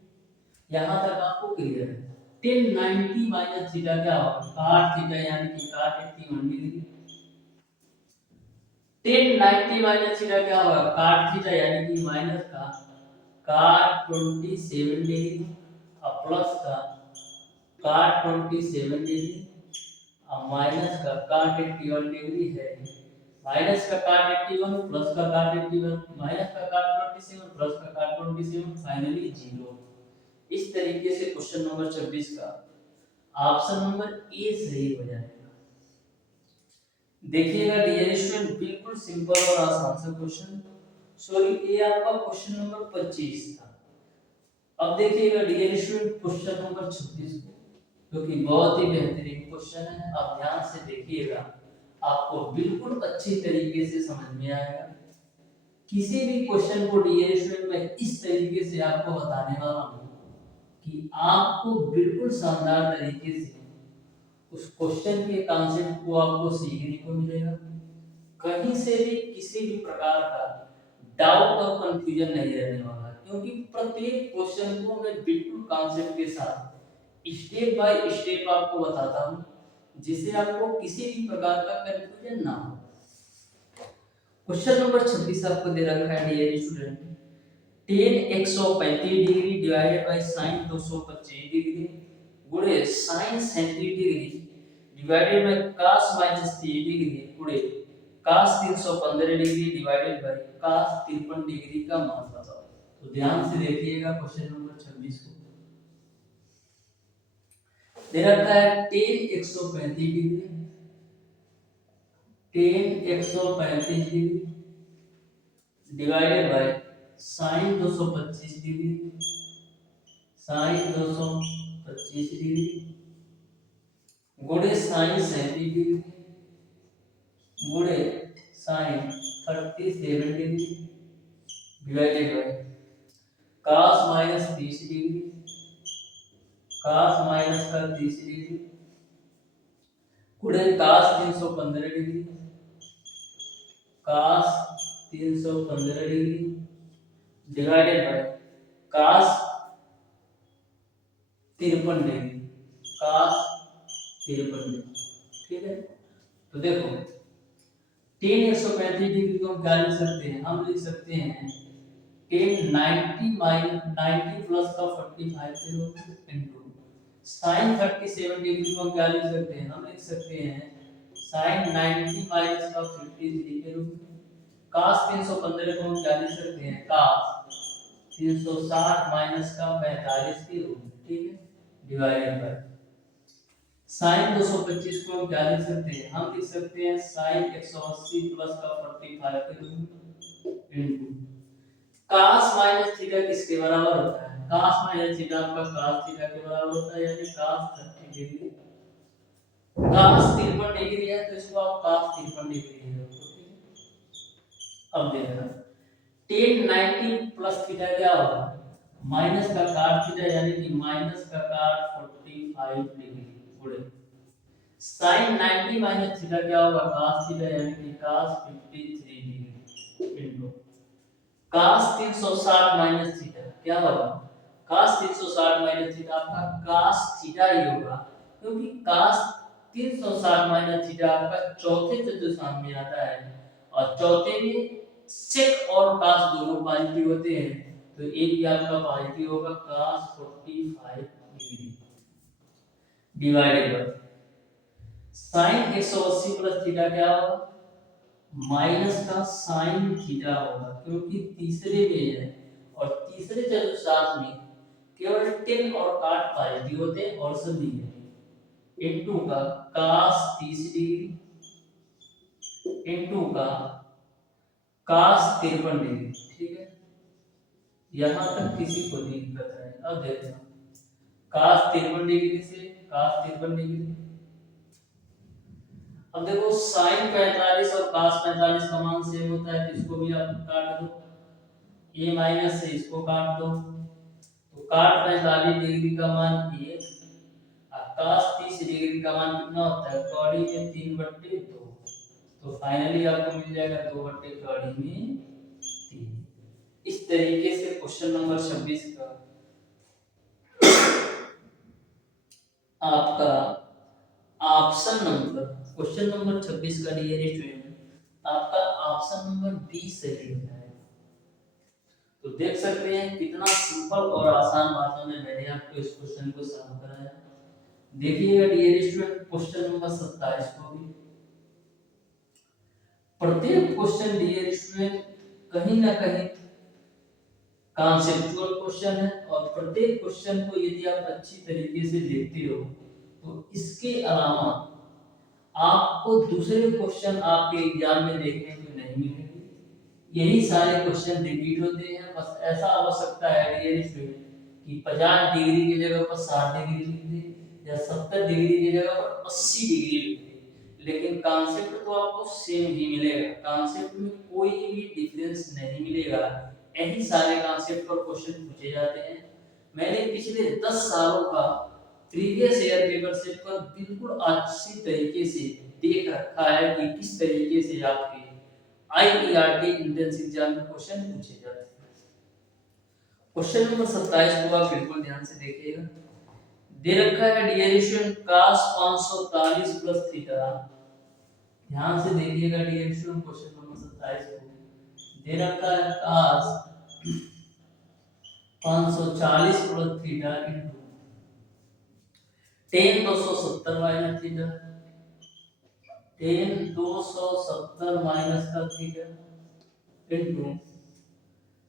यहाँ तक आपको क्लियर है। tan 90 माइनस थीटा क्या होगा, cot थीटा यानी कि cot 81 degree. tan 90 minus theta क्या होगा, cot थीटा यानी कि माइनस का cot 27 डिग्री और प्लस का cot 27 डिग्री और माइनस का cot 81 डिग्री है। माइनस का cot 81 प्लस का cot 81 माइनस का cot 27 प्लस का cot 27 फाइनली 0। इस तरीके से क्वेश्चन नंबर 26 का ऑप्शन नंबर ए सही हो जाएगा। देखिएगा डियर स्टूडेंट, बिल्कुल सिंपल और आसान सा क्वेश्चन। सॉरी, ये आपका क्वेश्चन नंबर 25 था। अब देखिएगा डियर स्टूडेंट क्वेश्चन नंबर 26 को, जो कि बहुत ही बेहतरीन क्वेश्चन है। आप ध्यान से देखिएगा, आपको बिल्कुल अच्छी तरीके से समझ में आएगा। किसी भी क्वेश्चन को डियर स्टूडेंट मैं इस तरीके से आपको बताने वाला हूँ कि आपको बिल्कुल शानदार तरीके से उस क्वेश्चन के कॉन्सेप्ट को आपको सीखने को मिलेगा। कहीं से भी किसी भी प्रकार का डाउट और कंफ्यूजन नहीं रहने वाला, क्योंकि प्रत्येक क्वेश्चन को मैं बिल्कुल कॉन्सेप्ट के साथ स्टेप बाय स्टेप आपको बताता हूँ, जिससे आपको किसी भी प्रकार का कंफ्यूजन ना हो। क्वेश्चन नंबर 26 आपको दे रखा है dear student, tan 135 degree divided by sin 225 degree गुणे sin 37 degree divided by cos -3 degree गुणे cos 315 degree divided by cos 53 degree का मान बताओ। तो ध्यान से देखिएगा क्वेश्चन नंबर 26 को दे रखा है tan 135 degree, tan 135 degree divided by sin 225 degree, sin 225 degree गुणे sin 37 डिग्री गुणे sin 37 degree divided by cos -30 degree cos minus का 30 डिग्री गुणे cos 315 degree, cos 315 degree divided by cos 53 degree, cos 53 degree. ठीक है, तो देखो tan 135 degree को हम क्या लिख सकते हैं, हम लिख सकते हैं tan 90 माइनस 90 प्लस का 45 के रूप में इनटू sin 37 डिग्री को हम क्या लिख सकते हैं, हम लिख सकते हैं sin 90 माइनस का 53 के रूप में, cos 315 को हम क्या लिख सकते हैं, cos 360 माइनस का 45 के रूप में। ठीक है, डिवाइडेड बाय sin 225 को हम क्या लिख सकते हैं, हम लिख सकते हैं sin 180 प्लस का 45 के रूप में इनटू cos माइनस थीटा किसके बराबर होता है, cos माइनस थीटा आपका cos थीटा के बराबर होता है, यानी cos 30 डिग्री, cos 53 डिग्री है तो इसको आप cos 53 डिग्री ले लो। अब देखना tan 90 प्लस थीटा क्या होगा, माइनस का cos थीटा यानी कि माइनस का cos 45 डिग्री गुणे sin 90 माइनस थीटा क्या होगा, cos थीटा यानी कि cos 53 degree into cos 360 minus theta क्या होगा, cos 360 माइनस थीटा आपका cos थीटा ही होगा, क्योंकि cos 360 माइनस थीटा आपका चौथे चतुर्थांश में आता है और चौथे में sec और cos दोनों पॉजिटिव होते हैं, तो एक भी आपका पॉजिटिव होगा, cos 45 degree divided by sin 180 plus theta क्या होगा, माइनस का sin थीटा होगा, क्योंकि तीसरे में है और तीसरे चतुर्थांश में केवल tan और cot पॉजिटिव होते हैं और सब नेगेटिव इनटू का cos 30 डिग्री इनटू का cos 53 डिग्री। ठीक है, यहां तक किसी को नहीं दिक्कत है। अब देखना cos 53 डिग्री से cos 53 डिग्री, अब देखो sin 45 और cos 45 का मान सेम होता है, तो इसको भी आप काट दो, a माइनस से इसको काट दो, तो cot 45 डिग्री का मान 1 और cos 30 डिग्री का मान कितना होता है, कौड़ी में 3/2, तो फाइनली आपको मिल जाएगा 2/कौड़ी में 3। इस तरीके से क्वेश्चन नंबर 26 का आपका ऑप्शन नंबर क्वेश्चन नंबर 26 का डियर स्टूडेंट आपका ऑप्शन नंबर बी सही होता है। तो देख सकते हैं कितना सिंपल और आसान भाषा में मैंने आपको इस क्वेश्चन को सॉल्व कराया। देखिएगा डियर स्टूडेंट क्वेश्चन नंबर 27 को भी, प्रत्येक क्वेश्चन डियर स्टूडेंट कहीं ना कहीं कॉन्सेप्चुअल क्वेश्चन है और प्रत्येक क्वेश्चन को यदि आप अच्छी तरीके से देखते हो तो इसके अलावा आपको दूसरे क्वेश्चन आपके एग्जाम में देखने को नहीं मिलेंगे। यही सारे क्वेश्चन रिपीट होते हैं, बस ऐसा हो सकता है डियर स्टूडेंट कि 50 डिग्री की जगह पर 60 डिग्री लिख दे या 70 डिग्री की जगह पर 80 डिग्री लिख दे, लेकिन कॉन्सेप्ट तो आपको सेम ही मिलेगा, कॉन्सेप्ट में कोई भी डिफरेंस नहीं मिलेगा। यही सारे कॉन्सेप्ट पर क्वेश्चन पूछे जाते हैं। मैंने पिछले 10 सालों का प्रीवियस ईयर पेपर सेट पर बिल्कुल अच्छी तरीके से देख रखा है कि किस तरीके से आपके आईईआरटी एंट्रेंस एग्जाम में क्वेश्चन पूछे जाते हैं। क्वेश्चन नंबर 27 को आप बिल्कुल ध्यान से देखिएगा। दे रखा है dear student cos 540 plus theta, ध्यान से देखिएगा डियर स्टूडेंट क्वेश्चन नंबर 27 को दे रखा है cos 540 plus theta into tan 270 minus theta, tan 270 minus का theta into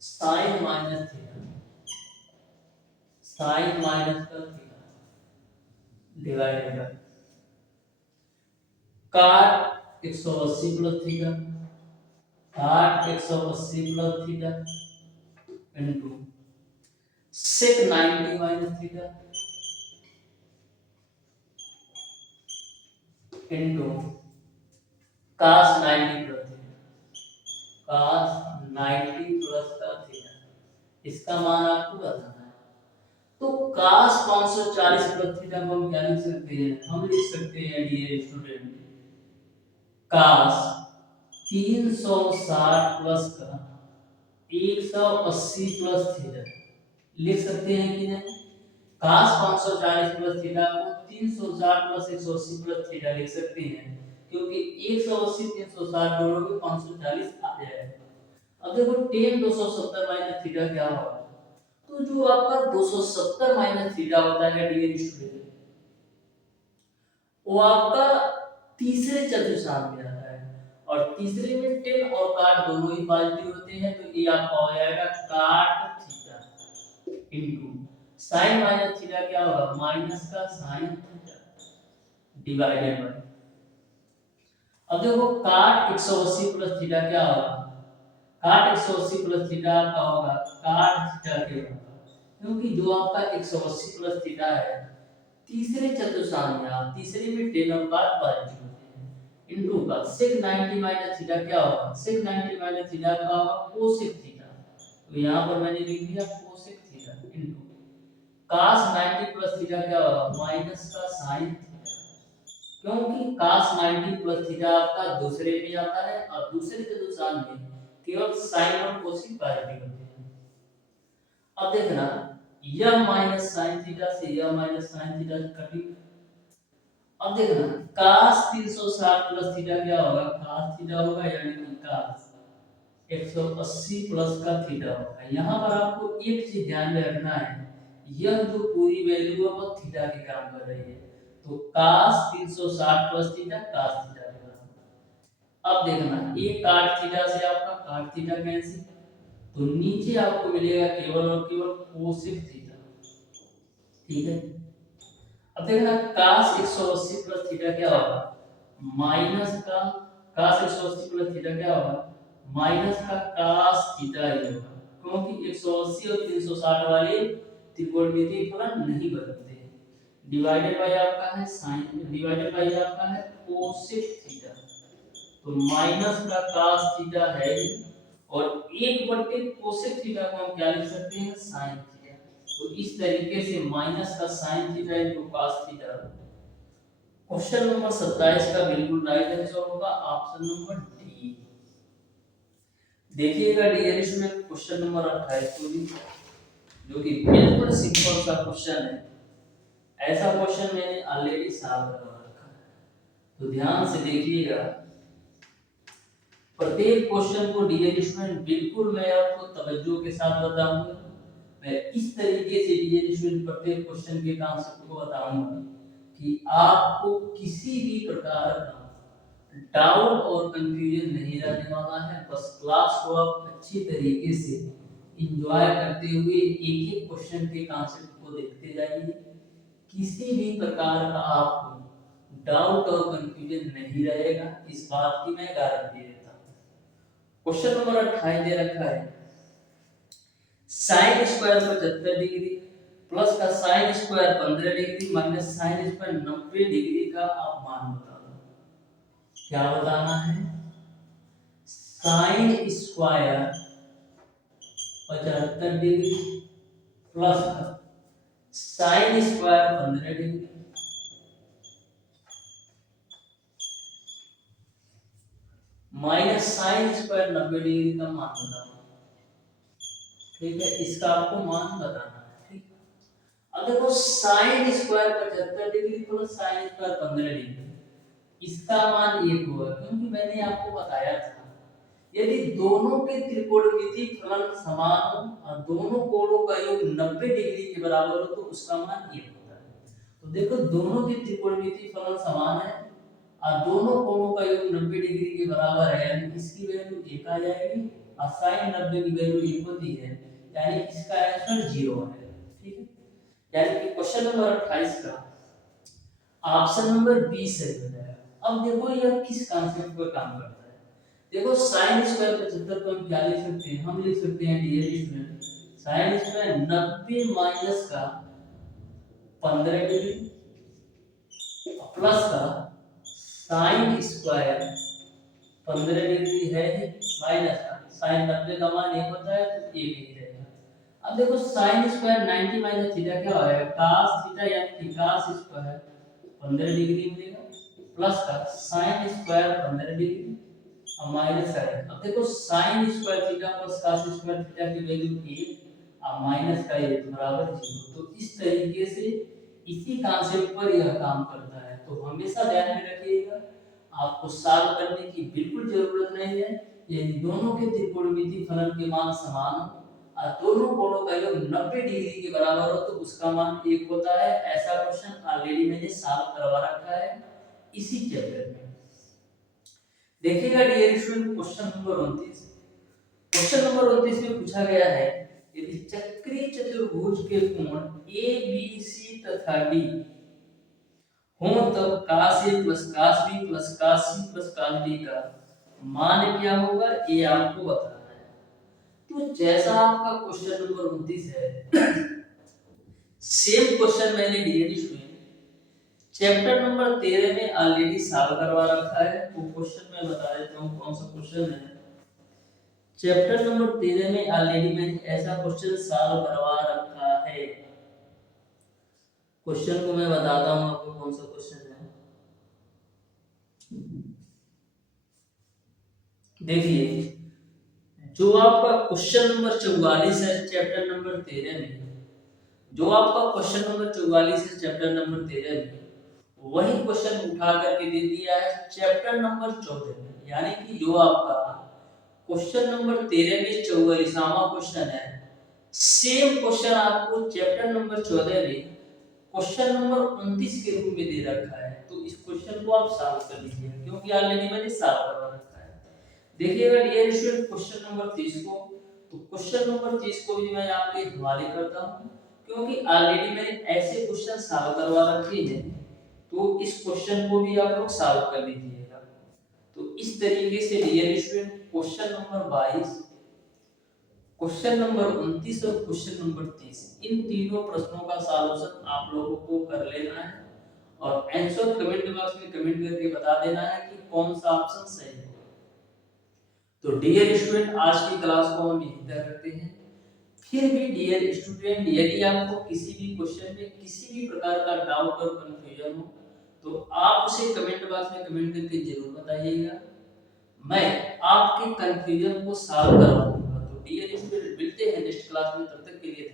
sin minus theta, sin minus का theta divided by cot 180 plus theta, cot 180 plus theta into sec 90 minus theta into cos 90 plus theta, cos 90 plus का theta, इसका मान आपको बताना है। तो cos 540 plus theta को हम क्या लिख सकते हैं? हम लिख सकते हैं डियर स्टूडेंट, cos 360 प्लस का 180 प्लस थीटा लिख सकते हैं कि नहीं? cos 540 प्लस थीटा को 360 प्लस 180 प्लस थीटा लिख सकते हैं, क्योंकि 180 360 जोड़ोगे 540 आ जाएगा। अब देखो tan 270 माइनस थीटा क्या होगा? तो जो आपका 270 माइनस थीटा होता है डियर स्टूडेंट, वो आपका तीसरे चतुर्थांश में आता है, और तीसरे में tan और cot दोनों ही पॉजिटिव होते हैं, तो ये आपका हो जाएगा cot theta into sin minus theta क्या होगा? माइनस का sin थीटा डिवाइडेड बाय, अब देखो cot 180 प्लस थीटा क्या होगा? cot 180 प्लस थीटा आपका होगा cot थीटा के बराबर, क्योंकि जो आपका 180 प्लस थीटा है तीसरे चतुर्थांश में, तीसरे में tan और cot पॉजिटिव होते हैं, इनटू का sec 90 माइनस थीटा क्या होगा? sec 90 माइनस थीटा का होगा cosec थीटा, तो यहां पर मैंने लिख दिया cosec theta into cos 90 plus theta क्या होगा? माइनस का sin थीटा, क्योंकि cos 90 प्लस थीटा आपका दूसरे में आता है, और दूसरे चतुर्थांश में केवल sin और cosec पॉजिटिव होते हैं। अब देखना, यह माइनस sin थीटा से यह माइनस sin थीटा कटेगा। अब देखना cos 360 प्लस थीटा क्या होगा? cos थीटा होगा, यानी कि cos 180 प्लस का थीटा होगा। यहाँ पर आपको एक चीज ध्यान में रखना है, यह जो पूरी वैल्यू है वो थीटा के काम कर रही है, तो cos 360 plus theta cos theta के बराबर। अब देखना, ये cot थीटा से आपका cot थीटा कैंसिल, तो नीचे आपको मिलेगा केवल और केवल cosec थीटा, ठीक है। अब देखना cos 180 प्लस थीटा क्या होगा? माइनस का cos 180 प्लस थीटा क्या होगा? माइनस का cos थीटा ही होगा, क्योंकि 180 और 360 वाले त्रिकोणमितीय फलन नहीं बदलते हैं। डिवाइडेड बाय आपका है sin, डिवाइडेड बाय आपका है cosec थीटा, तो माइनस का cos थीटा है ही, और 1/, cosec थीटा को हम क्या लिख सकते हैं? sin थीटा, तो इस तरीके से माइनस का sin theta into cos theta. Question number 27 का बिल्कुल राइट आंसर होगा ऑप्शन नंबर डी। देखिएगा डियर इसमें क्वेश्चन नंबर 28 को भी, जो कि बिल्कुल सिंपल सा क्वेश्चन है। ऐसा क्वेश्चन मैंने ऑलरेडी सॉल्व करवा रखा है, तो ध्यान से देखिएगा। प्रत्येक क्वेश्चन को डियर स्टूडेंट बिल्कुल मैं आपको तवज्जो के साथ बताऊंगा। मैं इस तरीके से डियर स्टूडेंट प्रत्येक क्वेश्चन के कॉन्सेप्ट को बताऊंगा कि आपको किसी भी प्रकार का डाउट और कंफ्यूजन नहीं रहने वाला है। बस क्लास को आप अच्छी तरीके से एंजॉय करते हुए एक एक क्वेश्चन के कॉन्सेप्ट को देखते जाइए। किसी भी प्रकार का आपको डाउट और कंफ्यूजन नहीं रहेगा, इस बात की मैं गारंटी देता हूँ। क्वेश्चन नंबर 28 दे रखा है, sin स्क्वायर 75 डिग्री प्लस का sin square 15 degree minus sin square 90 degree का आप मान बता दो। क्या बताना है? sin square 75 degree plus sin square 15 degree minus sin square 90 degree का मान बताना। ठीक है, इसका आपको मान बताना है। ठीक, अब देखो sin square 75 degree plus sin square 15 degree, इसका मान 1 होगा, क्योंकि मैंने आपको बताया था यदि दोनों के त्रिकोणमितीय फलन समान हो और दोनों कोणों का योग 90 डिग्री के बराबर हो तो उसका मान 1 होता है। तो देखो दोनों के त्रिकोणमितीय फलन समान है और दोनों कोणों का योग 90 डिग्री के बराबर है, यानी इसकी वैल्यू 1 आ जाएगी और sin 90 की वैल्यू 1 होती है, यानी इसका आंसर 0 है। ठीक है, यानी कि क्वेश्चन नंबर 28 का ऑप्शन नंबर बी सही हो जाएगा। अब देखो यह किस कांसेप्ट पर काम करता है। देखो sin स्क्वायर 75 को हम क्या लिख सकते हैं? हम लिख सकते हैं dear student sin square 90 minus का 15 डिग्री प्लस का sin स्क्वायर 15 डिग्री है ही माइनस का sin 90 का मान 1 होता है तो 1 ही रहेगा। अब देखो साइन स्क्वायर 90 माइनस थीटा क्या होगा, cos थीटा यानी कि cos स्क्वायर 15 डिग्री मिलेगा, प्लस का साइन स्क्वायर 15 डिग्री और माइनस साइन। अब देखो sine square theta plus cos square theta की वैल्यू 1 और माइनस का 1 बराबर 0। तो इस तरीके से इसी कॉन्सेप्ट पर यह काम करता है। तो हमेशा ध्यान में रखिएगा, आपको सॉल्व करने की बिल्कुल जरूरत नहीं है। यदि दोनों के त्रिकोणमितीय फलन के मान समान हो और दोनों कोणों का योग 90 डिग्री के बराबर हो तो उसका मान 1 होता है। ऐसा क्वेश्चन ऑलरेडी मैंने सॉल्व करवा रखा है इसी चैप्टर में। देखिएगा dear student, question number 29। Question number 29 में पूछा गया है, यदि चक्रीय चतुर्भुज के कोण ए बी सी तथा डी हो तब cos A plus cos B plus cos C plus cos D का मान क्या होगा, ये आपको बताना है। तो जैसा आपका क्वेश्चन नंबर 29 है, सेम क्वेश्चन मैंने डियर स्टूडेंट चैप्टर नंबर 13 में ऑलरेडी सॉल्व करवा रखा है। वो क्वेश्चन मैं बता देता हूँ कौन सा क्वेश्चन है। चैप्टर नंबर 13 में ऑलरेडी मैंने ऐसा क्वेश्चन सॉल्व करवा रखा है। क्वेश्चन को मैं बताता हूँ आपको कौन सा क्वेश्चन है। देखिए, जो आपका क्वेश्चन नंबर 44 है चैप्टर नंबर 13 में, जो आपका क्वेश्चन नंबर 44 है चैप्टर नंबर 13 में, वही क्वेश्चन उठा करके दे दिया है चैप्टर नंबर 14 में। यानी कि जो आपका क्वेश्चन नंबर 13 में 44वां क्वेश्चन है, सेम क्वेश्चन आपको चैप्टर नंबर 14 में क्वेश्चन नंबर 29 के रूप में दे रखा है। तो इस क्वेश्चन को आप सॉल्व कर लीजिए क्योंकि ऑलरेडी मैंने सॉल्व करवा रखा है। देखिएगा डियर स्टूडेंट क्वेश्चन नंबर 30 को, तो क्वेश्चन नंबर 30 को भी मैं आपके हवाले करता हूं क्योंकि ऑलरेडी मैंने ऐसे क्वेश्चन सॉल्व करवा रखे हैं। तो इस क्वेश्चन को भी आप लोग सॉल्व कर लीजिएगा। तो इस तरीके से dear student question number 22, question number 29 और क्वेश्चन नंबर 30, इन तीनों प्रश्नों का सॉल्यूशन आप लोगों को कर लेना है और आंसर कमेंट बॉक्स में कमेंट करके बता देना है कि कौन सा ऑप्शन सही है। तो डियर स्टूडेंट आज की क्लास को हम यहीं तक रखते हैं। फिर भी डियर स्टूडेंट, यदि आपको किसी भी क्वेश्चन में किसी भी प्रकार का डाउट और कंफ्यूजन हो तो आप उसे कमेंट बॉक्स में कमेंट करके जरूर बताइएगा। मैं आपके कंफ्यूजन को सॉल्व करवाऊंगा। तो डियर स्टूडेंट मिलते हैं नेक्स्ट क्लास में, तब तक के लिए